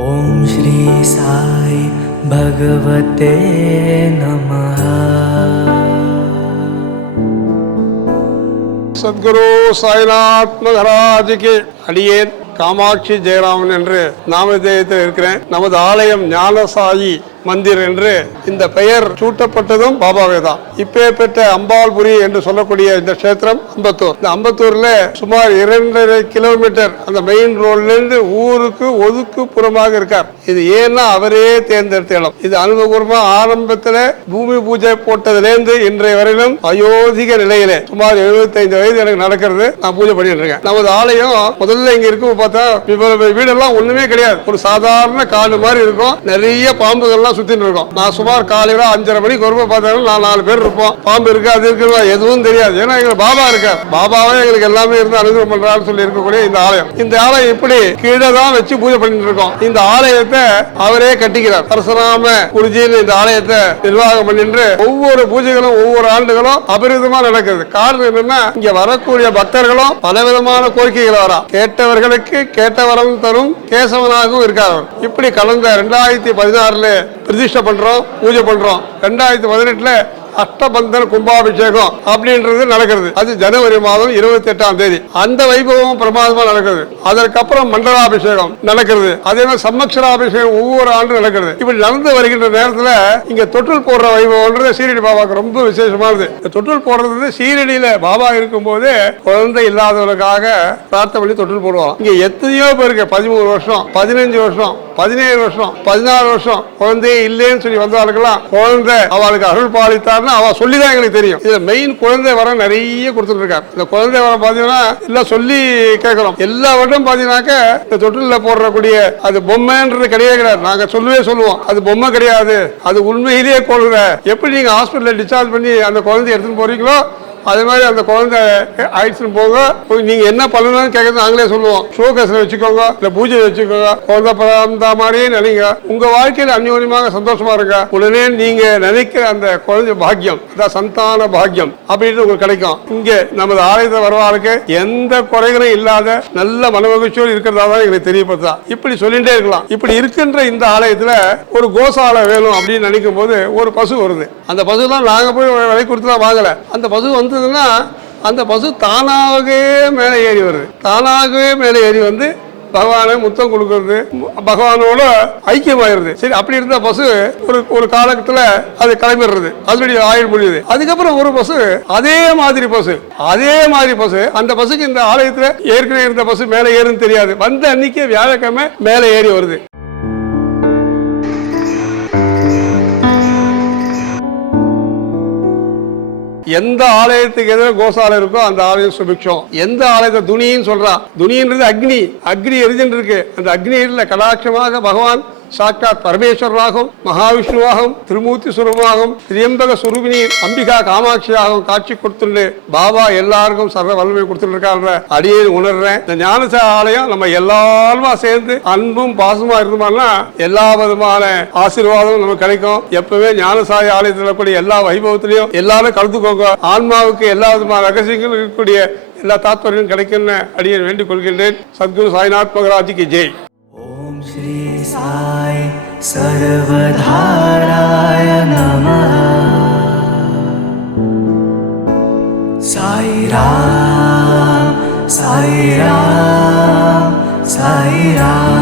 ओम श्री साई भगवते नमः। சத்குரு சாய்நாத் மகாராஜுக்கு அடியேன் காமாட்சி ஜெயராமன் என்று நாமதேயத்தில் இருக்கிறேன். நமது ஆலயம் ஞானசாயி மந்திர் என்று இந்த பெயர் சூட்டப்பட்டதும் பாபாவே தான். இப்பேற்பட்ட அம்பாள்புரி என்று சொல்லக்கூடிய இந்த கஷேத்திரம் அம்பத்தூர். இந்த அம்பத்தூர்ல சுமார் 2.5 கிலோமீட்டர் அந்த மெயின் ரோட்ல இருந்து ஊருக்கு ஒதுக்கு புறமாக இருக்கார். இது ஏன்னா அவரே தேர்ந்தெடுத்த இடம். இது அனுபவபூர்வமா ஆரம்பத்துல பூமி பூஜை போட்டதிலிருந்து இன்றைய வரையிலும் அயோத்திக நிலையில சுமார் 75 வயது எனக்கு நடக்கிறது. நான் பூஜை பண்ணிட்டு இருக்கேன். நமது ஆலயம் முதல்ல இங்க இருக்கும் பார்த்தா வீடெல்லாம் ஒண்ணுமே கிடையாது. ஒரு சாதாரண காடு மாதிரி இருக்கும். நிறைய பாம்புகள்லாம் சுத்திட்டு இருக்கோம். நான் சுமார் காலையில 5:30 மணிக்கு வரும்போது பார்த்தா நான் 4 பேர் இருப்போம். பாம்பு இருக்கு அது இருக்கு எதுவும் தெரியாது. ஏன்னா எங்களுக்கு பாபா இருக்கார். பாபாவே எங்களுக்கு எல்லாமே இருந்து அனுகிரகம் பண்றாருன்னு சொல்லி இருக்கக்கூடிய இந்த ஆலயம். இந்த ஆலயம் இப்படி கீழே தான் வச்சு பூஜை பண்ணிட்டு இருக்கோம். இந்த ஆலயத்தை அவரே கட்டிக்கிறார். பரசுராம குருஜின்னு இந்த ஆலயத்தை நிர்வாகம் பண்ணிட்டு ஒவ்வொரு பூஜைகளும் ஒவ்வொரு ஆண்டுகளும் அபரிதமா நடக்குது. காரணம் என்னன்னா இங்க வரக்கூடிய பக்தர்களும் பலவிதமான கோரிக்கைகள் வரா. கேட்டவர்களுக்கு கேட்ட வரம் தரும் கேசவனாகவும் இருக்கார். இப்படி கலந்த 2016 பிரதிஷ்டை பண்றோம், பூஜை பண்றோம். 2018 அஷ்டபந்தன கும்பாபிஷேகம் அப்படின்றது நடக்கிறது. அது ஜனவரி மாதம் 28ஆம் தேதி. அந்த வைபவம் பிரமாதமா நடக்குது. அதற்கப்புறம் மண்டலாபிஷேகம் நடக்கிறது. அதே மாதிரி சம்மக்ஷராபிஷேகம் ஒவ்வொரு ஆண்டும் நடக்கிறது. இப்படி நடந்து வருகின்ற நேரத்தில் இங்க தொட்டில் போடுற வைபவம்ன்றது சீரடி பாபாவுக்கு ரொம்ப விசேஷமானது. தொட்டில் போடுறது சீரடியில பாபா இருக்கும் போது குழந்தை இல்லாதவர்களுக்காக பிரார்த்தனை பண்ணி தொட்டில் போடுவாங்க. இங்க எத்தனையோ பேருக்கு 13 வருஷம் 15 வருஷம் 17 வருஷம் 14 வருஷம் குழந்தையே இல்லைன்னு சொல்லி வந்தவர்களுக்கெல்லாம் குழந்தை அவளுக்கு அருள் பாலித்தார் அவ சொல்லிதான் எங்களுக்கு தெரியும். இதுல மெயின் குழந்தை வரம் நிறைய கொடுத்துட்டு இருக்காரு. இந்த குழந்தை வரம் பாத்தீங்கன்னா எல்லாம் சொல்லி கேட்கிறோம். எல்லா வருடம் பாத்தீங்கன்னாக்க இந்த தொட்டில போடுறக்கூடிய அது பொம்மைன்றது கிடையாது. நாங்க சொல்லுவோம் அது பொம்மை கிடையாது, அது உண்மையிலேயே குழந்தை. எப்படி நீங்க ஹாஸ்பிட்டல்ல டிஸ்சார்ஜ் பண்ணி அந்த குழந்தைய எடுத்துன்னு போறீங்களோ அதே மாதிரி அந்த குழந்தை ஆயிடுச்சுன்னு போங்க. நீங்க என்ன பண்ணணும்னு கேட்கறது நாங்களே சொல்லுவோம். ஷோகேஸ்ல வச்சுக்கோங்க, இல்ல பூஜை வச்சுக்கோங்க. குழந்தை பிறந்த மாதிரியே நினைங்க. உங்க வாழ்க்கையில அந்யோன்யமாக சந்தோஷமா இருங்க. உடனே நீங்க நினைக்கிற அந்த குழந்தை பாக்கியம், அதான் சந்தான பாக்கியம் அப்படின்னு உங்களுக்கு கிடைக்கும். இங்க நமது ஆலயத்தை வருவாருக்கு எந்த குறைகளும் இல்லாத நல்ல மனமகிழ்ச்சியோடு இருக்கிறதா தான் எங்களுக்கு தெரியப்படுதா. இப்படி சொல்லிட்டே இருக்கலாம். இப்படி இருக்கின்ற இந்த ஆலயத்துல ஒரு கோசாலை வேணும் அப்படின்னு நினைக்கும் போது ஒரு பசு வருது. அந்த பசு தான் நாங்க போய் விலை கொடுத்து தான் வாங்கல. அந்த பசு வந்து அந்த பசு தானாகவே மேலே ஏறி வருது. தானாகவே மேலே ஏறி வந்து பகவானை முத்தம் கொடுக்கறது, பகவானோட ஐக்கியமாயிருது. சரி, அப்படி இருந்த பசு ஒரு காலத்துல அது கிளம்பிடுறது, அதனுடைய ஆயுள் முடியுது. அதுக்கப்புறம் ஒரு பசு அதே மாதிரி பசு அந்த பசுக்கு இந்த ஆலயத்துல ஏற்கனவே இருந்த பசு மேலே ஏறுன்னு தெரியாது. வந்த அன்னைக்கு வியாழக்கிழமை மேலே ஏறி வருது. எந்த ஆலயத்துக்கு எதிர கோசாலை இருக்கோ அந்த ஆலயம் சுபிக்ஷம். எந்த ஆலயத்தை துணின்னு சொல்றா, துணின்றது அக்னி எரிஜென்ட் இருக்கு. அந்த அக்னியில கடாட்சமாக பகவான் சாட்சாத் பரமேஸ்வரராகவும் மகாவிஷ்ணுவாகவும் திருமூர்த்தி சுரூபமாகவும் திரியம்பக சுரூபினி அம்பிகா காமாட்சியாகவும் காட்சி கொடுத்துட்டு பாபா எல்லாருக்கும் சர்வ வல்லமை கொடுத்துட்டு இருக்காங்க. அடியே உணர்றேன். இந்த ஞானசாய ஆலயம் நம்ம எல்லாருமா சேர்ந்து அன்பும் பாசமா இருந்தோம்னா எல்லா விதமான ஆசீர்வாதமும் நமக்கு கிடைக்கும். எப்பவுமே ஞானசாய ஆலயத்தில் கூடிய எல்லா வைபவத்திலையும் எல்லாரும் கலந்துக்கோங்க. ஆன்மாவுக்கு எல்லா விதமான ரகசியங்களும் இருக்கக்கூடிய எல்லா தாத்பரியம் கிடைக்கும்னு அடியே வேண்டிக் கொள்கின்றேன். சத்குரு சாய்நாத் மகாராஜுக்கு ஜெய். ओम श्री साई सर्वधाराय नमः। साई राम साई राम साई राम।